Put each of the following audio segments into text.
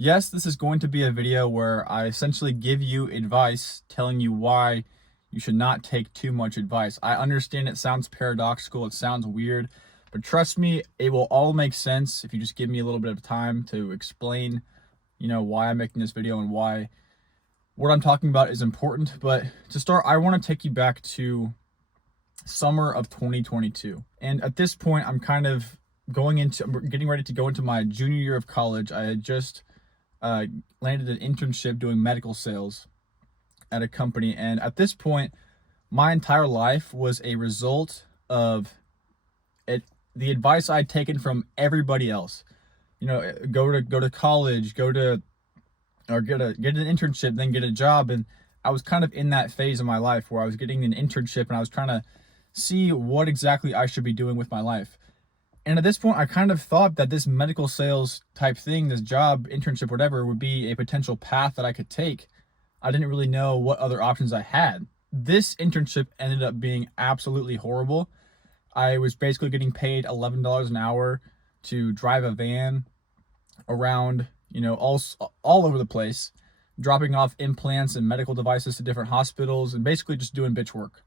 Yes, this is going to be a video where I essentially give you advice telling you why you should not take too much advice. I understand it sounds paradoxical, it sounds weird, but trust me, it will all make sense if you just give me a little bit of time to explain, why I'm making this video and why what I'm talking about is important. But to start, I want to take you back to summer of 2022. And at this point, I'm getting ready to go into my junior year of college. I had just uh, landed an internship doing medical sales at a company. And at this point, my entire life was a result of it, the advice I'd taken from everybody else. Go to college, get an internship, then get a job. And I was kind of in that phase of my life where I was getting an internship and I was trying to see what exactly I should be doing with my life. And at this point, I kind of thought that this medical sales type thing, this job, internship, whatever, would be a potential path that I could take. I didn't really know what other options I had. This internship ended up being absolutely horrible. I was basically getting paid $11 an hour to drive a van around, all over the place, dropping off implants and medical devices to different hospitals and basically just doing bitch work.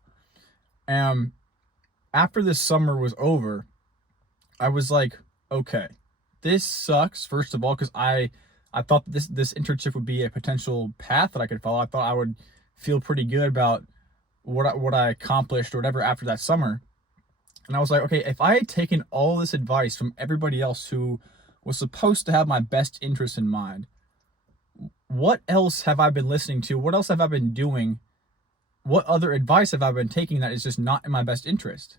And after this summer was over, I was like, okay, this sucks. First of all, because I thought this internship would be a potential path that I could follow. I thought I would feel pretty good about what I accomplished or whatever after that summer. And I was like, okay, if I had taken all this advice from everybody else who was supposed to have my best interest in mind, what else have I been listening to? What else have I been doing? What other advice have I been taking that is just not in my best interest?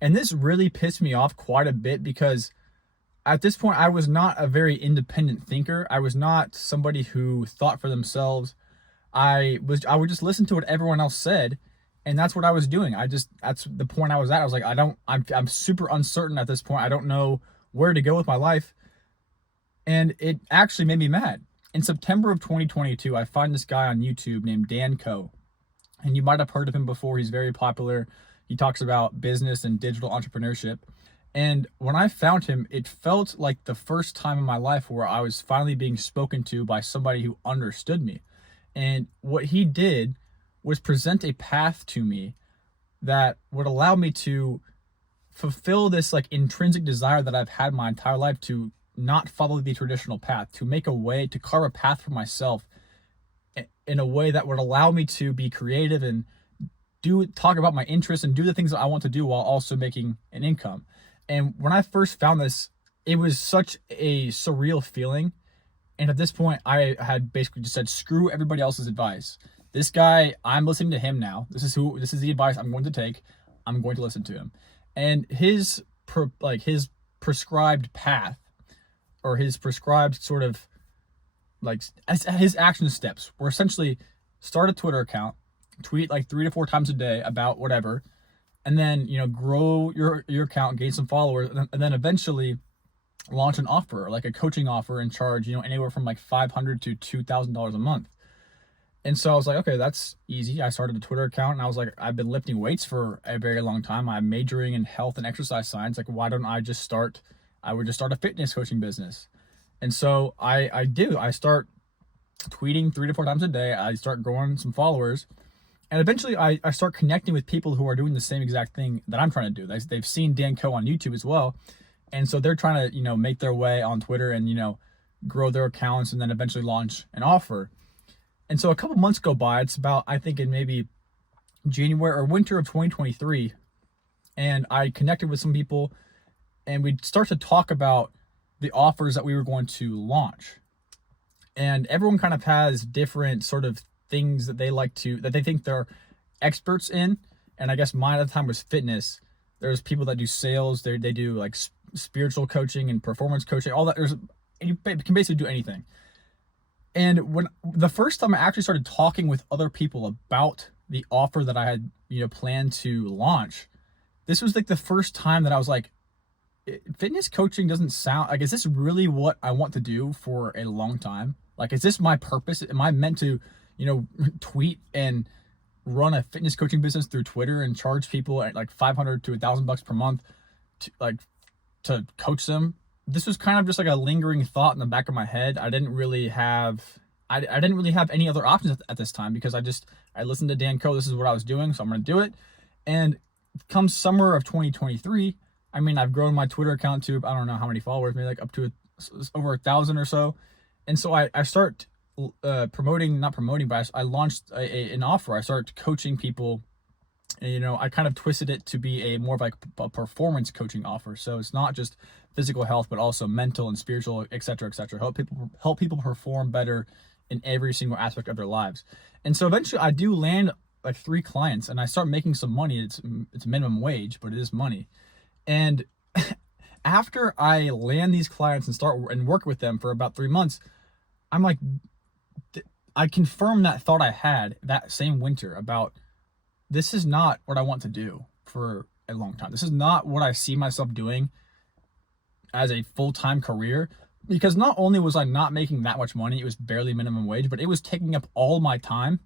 And this really pissed me off quite a bit because at this point, I was not a very independent thinker. I was not somebody who thought for themselves. I would just listen to what everyone else said, and that's what I was doing. That's the point I was at. I was like, I'm super uncertain at this point. I don't know where to go with my life. And it actually made me mad. In September of 2022, I find this guy on YouTube named Dan Coe. And you might have heard of him before. He's very popular. He talks about business and digital entrepreneurship. And when I found him, it felt like the first time in my life where I was finally being spoken to by somebody who understood me. And what he did was present a path to me that would allow me to fulfill this like intrinsic desire that I've had my entire life to not follow the traditional path, to make a way, to carve a path for myself in a way that would allow me to be creative and talk about my interests and do the things that I want to do while also making an income. And when I first found this, it was such a surreal feeling. And at this point, I had basically just said, screw everybody else's advice. This guy, I'm listening to him now. This is the advice I'm going to take. I'm going to listen to him. And his prescribed path, or his prescribed sort of like his action steps were essentially start a Twitter account, tweet like 3 to 4 times a day about whatever, and then grow your account, gain some followers, and then eventually launch an offer, like a coaching offer, and charge anywhere from like $500 to $2,000 a month. And so I was like, okay, that's easy. I started a Twitter account, and I was like, I've been lifting weights for a very long time. I'm majoring in health and exercise science. Like, why don't I just start? I would just start a fitness coaching business. And so I start tweeting 3 to 4 times a day. I start growing some followers. And eventually I start connecting with people who are doing the same exact thing that I'm trying to do. They've seen Dan Coe on YouTube as well. And so they're trying to, make their way on Twitter and, grow their accounts and then eventually launch an offer. And so a couple months go by. It's about, I think in maybe January or winter of 2023. And I connected with some people and we'd start to talk about the offers that we were going to launch. And everyone kind of has different sort of things that they think they're experts in. And I guess mine at the time was fitness. There's people that do sales. They do like spiritual coaching and performance coaching, all that. You can basically do anything. And when the first time I actually started talking with other people about the offer that I had, planned to launch, this was like the first time that I was like, fitness coaching doesn't sound like, is this really what I want to do for a long time? Like, is this my purpose? Am I meant to, tweet and run a fitness coaching business through Twitter and charge people at like $500 to $1,000 per month to coach them this was kind of just like a lingering thought in the back of my head. I didn't really have any other options at this time, because I listened to Dan Coe. This is what I was doing, so I'm going to do it. And come summer of 2023, I mean, I've grown my Twitter account to, I don't know how many followers, maybe like up to over 1,000 or so. And so I start not promoting, but I launched an offer. I started coaching people. And, I kind of twisted it to be a more of like a performance coaching offer. So it's not just physical health, but also mental and spiritual, et cetera, et cetera. Help people perform better in every single aspect of their lives. And so eventually I do land like 3 clients, and I start making some money. It's minimum wage, but it is money. And after I land these clients and start and work with them for about 3 months, I'm like, I confirm that thought I had that same winter about, this is not what I want to do for a long time. This is not what I see myself doing as a full-time career, because not only was I not making that much money, it was barely minimum wage, but it was taking up all my time,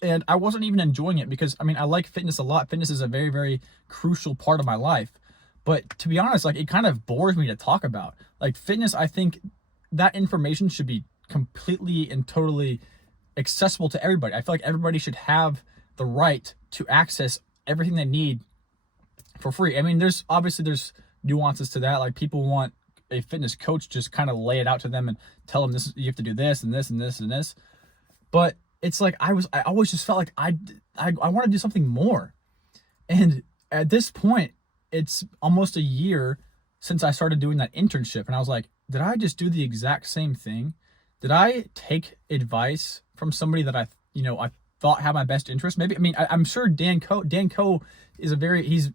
and I wasn't even enjoying it, because I mean, I like fitness a lot. Fitness is a very, very crucial part of my life. But to be honest, like, it kind of bores me to talk about. Like, fitness, I think that information should be completely and totally accessible to everybody. I feel like everybody should have the right to access everything they need for free. I mean, there's nuances to that. Like, people want a fitness coach just kind of lay it out to them and tell them, this, you have to do this and this and this and this. But it's like, I always just felt like I want to do something more. And at this point, it's almost a year since I started doing that internship, and I was like, did I just do the exact same thing? Did I take advice from somebody that I thought had my best interest? Maybe. I mean, I'm sure Dan Coe is he's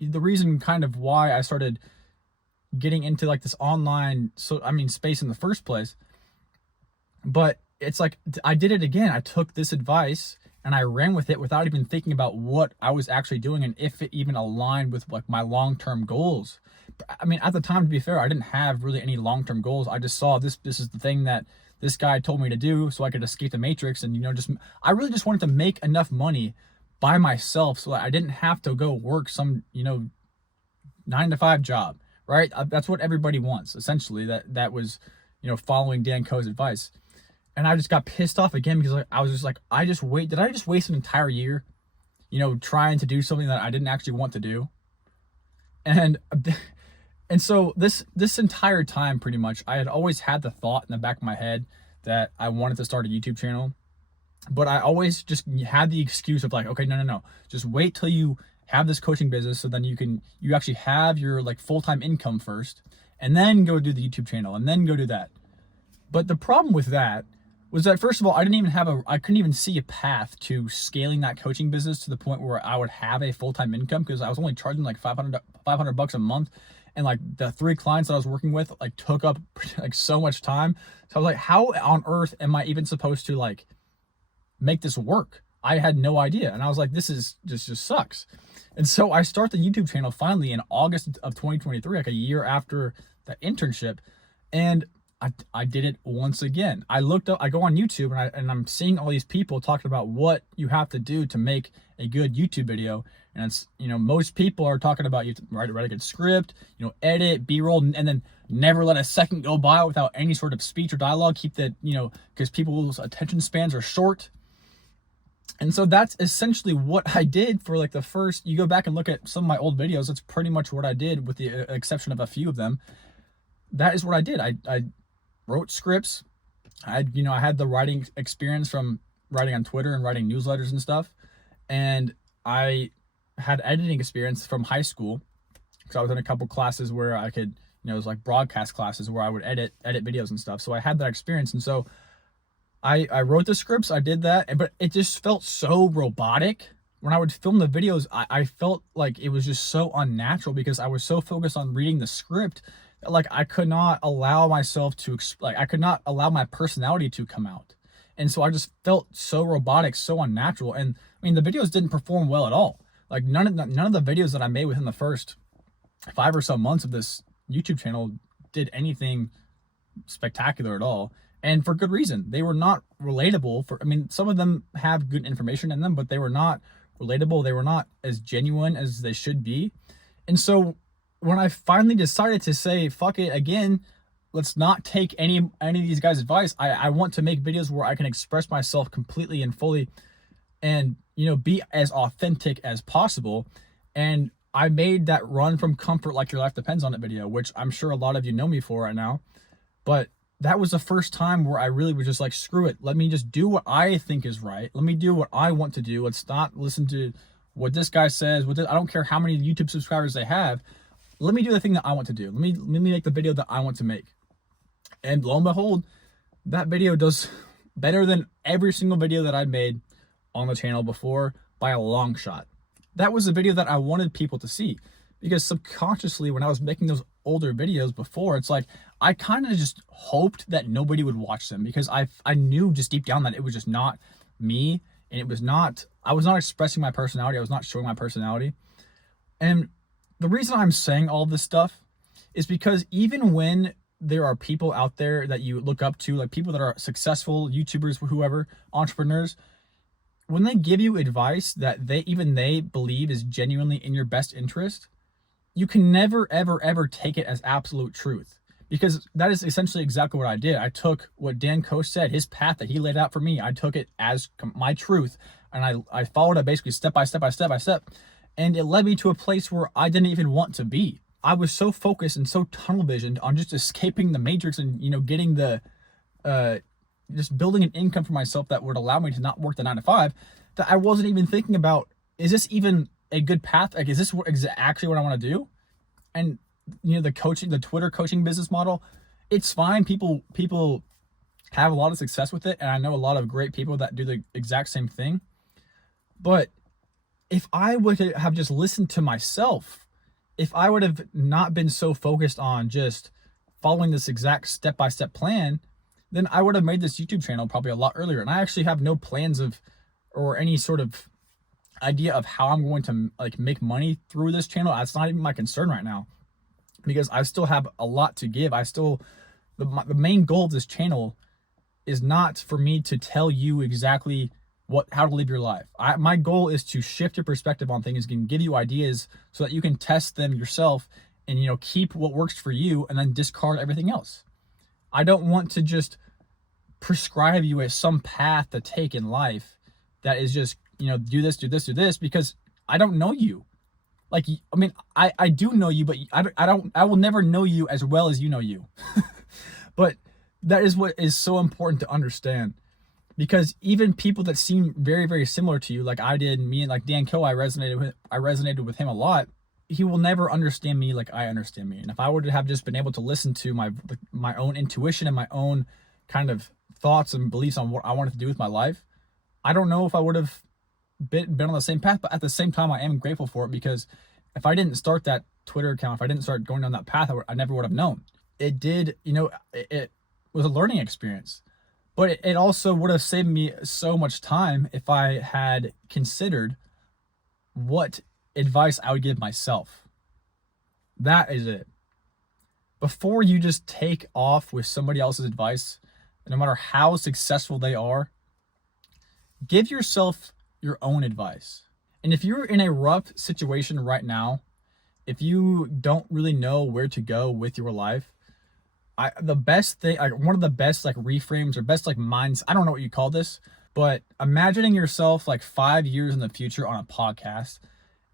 the reason kind of why I started getting into like this online space in the first place. But it's like, I did it again. I took this advice and I ran with it without even thinking about what I was actually doing and if it even aligned with like my long-term goals. I mean, at the time, to be fair, I didn't have really any long-term goals. I just saw this is the thing that this guy told me to do so I could escape the matrix. And, I really just wanted to make enough money by myself so that I didn't have to go work some, 9-to-5 job, right? That's what everybody wants, essentially. That was, following Dan Coe's advice. And I just got pissed off again, because I was just like, did I just waste an entire year, trying to do something that I didn't actually want to do? And so this entire time, pretty much, I had always had the thought in the back of my head that I wanted to start a YouTube channel, but I always just had the excuse of like, okay, no, just wait till you have this coaching business, so then you actually have your like full-time income first, and then go do the YouTube channel, and then go do that. But the problem with that was that, first of all, I couldn't even see a path to scaling that coaching business to the point where I would have a full-time income, because I was only charging like $500 a month. And like the 3 clients that I was working with like took up like so much time. So I was like, how on earth am I even supposed to like make this work? I had no idea. And I was like, this just sucks. And so I start the YouTube channel finally in August of 2023, like a year after that internship. And I did it once again. I go on YouTube, and I'm seeing all these people talking about what you have to do to make a good YouTube video. And it's, most people are talking about you write a good script, edit, B-roll, and then never let a second go by without any sort of speech or dialogue. Keep that, because people's attention spans are short. And so that's essentially what I did for like you go back and look at some of my old videos, that's pretty much what I did, with the exception of a few of them. That is what I did. I wrote scripts. I had the writing experience from writing on Twitter and writing newsletters and stuff. And I had editing experience from high school, because I was in a couple classes where I could, it was like broadcast classes where I would edit videos and stuff. So I had that experience. And so I wrote the scripts, I did that, but it just felt so robotic. When I would film the videos, I felt like it was just so unnatural, because I was so focused on reading the script that like I could not allow myself to I could not allow my personality to come out. And so I just felt so robotic, so unnatural. And I mean, the videos didn't perform well at all. Like none of the videos that I made within the first 5 or so months of this YouTube channel did anything spectacular at all. And for good reason. They were not relatable. Some of them have good information in them, but they were not relatable. They were not as genuine as they should be. And so when I finally decided to say, fuck it again, let's not take any of these guys' advice. I want to make videos where I can express myself completely and fully and, be as authentic as possible. And I made that run from comfort like your life depends on it video, which I'm sure a lot of you know me for right now. But that was the first time where I really was just like, screw it. Let me just do what I think is right. Let me do what I want to do. Let's not listen to what this guy says. I don't care how many YouTube subscribers they have. Let me do the thing that I want to do. Let me make the video that I want to make. And lo and behold, that video does better than every single video that I made on the channel before by a long shot. That was a video that I wanted people to see, because subconsciously when I was making those older videos before, it's like I kind of just hoped that nobody would watch them, because I knew just deep down that it was just not me, and I was not expressing my personality. I was not showing my personality. And the reason I'm saying all this stuff is because even when there are people out there that you look up to, like people that are successful YouTubers, whoever, entrepreneurs, when they give you advice that they believe is genuinely in your best interest, you can never, ever, ever take it as absolute truth, because that is essentially exactly what I did. I took what Dan Koch said, his path that he laid out for me, I took it as my truth, and I followed it basically step by step by step by step, and it led me to a place where I didn't even want to be. I was so focused and so tunnel visioned on just escaping the matrix and, getting just building an income for myself that would allow me to not work the 9 to 5, that I wasn't even thinking about, is this even a good path? Like, is this actually what I want to do? And, the Twitter coaching business model, it's fine. People have a lot of success with it. And I know a lot of great people that do the exact same thing. But if I would have just listened to myself, if I would have not been so focused on just following this exact step-by-step plan, then I would have made this YouTube channel probably a lot earlier. And I actually have no plans or any sort of idea of how I'm going to make money through this channel. That's not even my concern right now, because I still have a lot to give. The main goal of this channel is not for me to tell you exactly how to live your life. My goal is to shift your perspective on things and give you ideas so that you can test them yourself and, keep what works for you and then discard everything else. I don't want to just prescribe you as some path to take in life that is just, do this, do this, do this, because I don't know you. Like, I mean, I do know you, but I will never know you as well as you know you. But that is what is so important to understand, because even people that seem very, very similar to you, like I did, me and like Dan Koch, I resonated with him a lot. He will never understand me like I understand me. And if I would have just been able to listen to my own intuition and my own kind of thoughts and beliefs on what I wanted to do with my life, I don't know if I would have been on the same path. But at the same time, I am grateful for it, because if I didn't start that Twitter account, if I didn't start going down that path, I never would have known. It did, it was a learning experience, but it also would have saved me so much time if I had considered what advice I would give myself. That is it. Before you just take off with somebody else's advice, no matter how successful they are, give yourself your own advice. And if you're in a rough situation right now, if you don't really know where to go with your life, the best thing, one of the best reframes or best minds, I don't know what you call this, but imagining yourself 5 years in the future on a podcast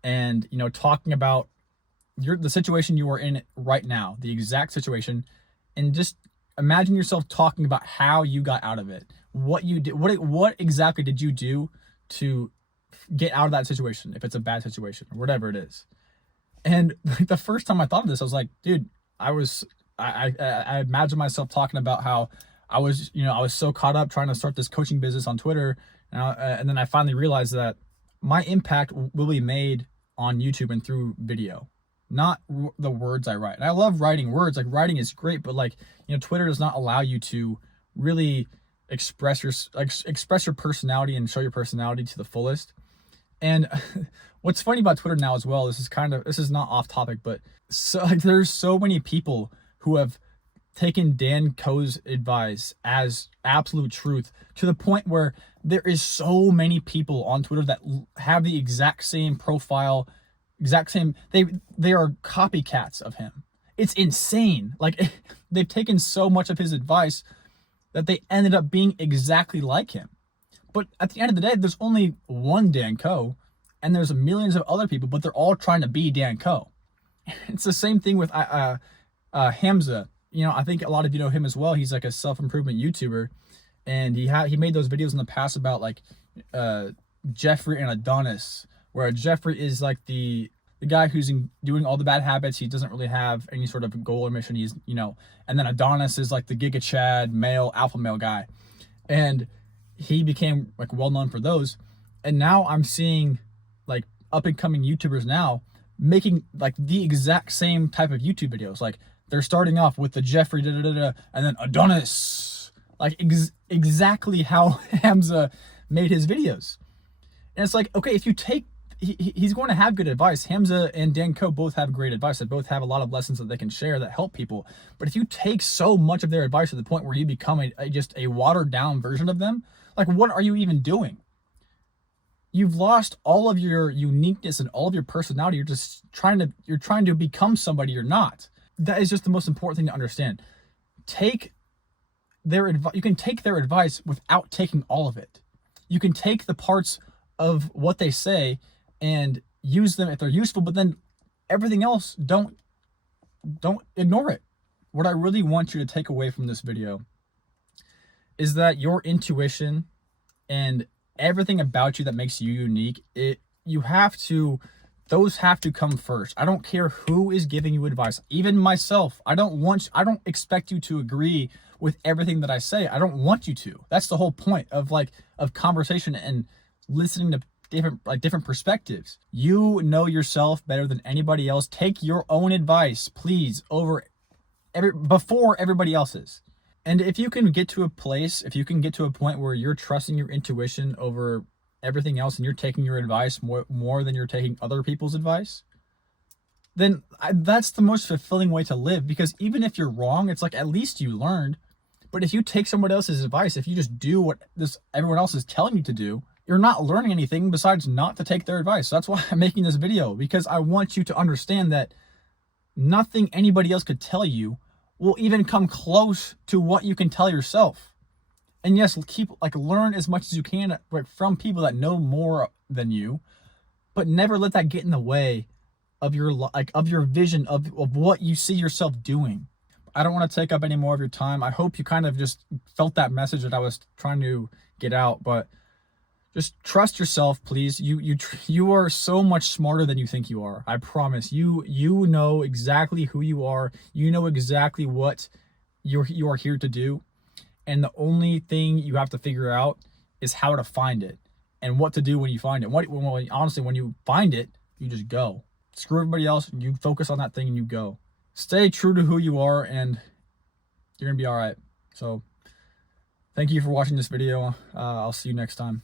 and, talking about the situation you are in right now, the exact situation, and just imagine yourself talking about how you got out of it, what you did, what exactly did you do to get out of that situation, if it's a bad situation or whatever it is. And the first time I thought of this, I was like, dude, I imagined myself talking about how I was so caught up trying to start this coaching business on Twitter, and then I finally realized that my impact will be made on YouTube and through video, not the words I write. And I love writing words. Writing is great, but Twitter does not allow you to really express your personality and show your personality to the fullest. And what's funny about Twitter now as well, this is not off topic, but there's so many people who have taken Dan Koch's advice as absolute truth, to the point where there is so many people on Twitter that have the exact same profile exact same. They are copycats of him. It's insane. Like they've taken so much of his advice that they ended up being exactly like him. But at the end of the day, there's only one Dan Coe, and there's millions of other people, but they're all trying to be Dan Coe. It's the same thing with Hamza. You know, I think a lot of you know him as well. He's like a self-improvement YouTuber, and he made those videos in the past about like Jeffrey and Adonis, where Jeffrey is like the guy who's doing all the bad habits. He doesn't really have any sort of goal or mission. He's, you know, and then Adonis is like the Giga Chad male, alpha male guy. And he became like well known for those. And now I'm seeing like up and coming YouTubers now making like the exact same type of YouTube videos. Like they're starting off with the Jeffrey and then Adonis, like exactly how Hamza made his videos. And it's like, okay, if you take, he's going to have good advice. Hamza and Dan Coe both have great advice. They both have a lot of lessons that they can share that help people. But if you take so much of their advice to the point where you become just a watered down version of them, like what are you even doing? You've lost all of your uniqueness and all of your personality. You're trying to become somebody you're not. That is just the most important thing to understand. Take their advice. You can take their advice without taking all of it. You can take the parts of what they say and use them if they're useful, but then everything else, don't ignore it. What I really want you to take away from this video is that your intuition and everything about you that makes you unique, those have to come first. I don't care who is giving you advice, even myself. I don't expect you to agree with everything that I say. I don't want you to. That's the whole point of conversation and listening to different perspectives. You know yourself better than anybody else. Take your own advice, please, before everybody else's. And if you can get to a point where you're trusting your intuition over everything else and you're taking your advice more than you're taking other people's advice, then that's the most fulfilling way to live. Because even if you're wrong, it's like at least you learned. But if you take someone else's advice, if you just do what everyone else is telling you to do, you're not learning anything besides not to take their advice. So that's why I'm making this video, because I want you to understand that nothing anybody else could tell you will even come close to what you can tell yourself. And yes, learn as much as you can from people that know more than you, but never let that get in the way of your vision of what you see yourself doing. I don't want to take up any more of your time. I hope you kind of just felt that message that I was trying to get out, but just trust yourself, please. You are so much smarter than you think you are. I promise. You know exactly who you are. You know exactly what you are here to do. And the only thing you have to figure out is how to find it and what to do when you find it. Honestly, when you find it, you just go. Screw everybody else. You focus on that thing and you go. Stay true to who you are and you're going to be all right. So thank you for watching this video. I'll see you next time.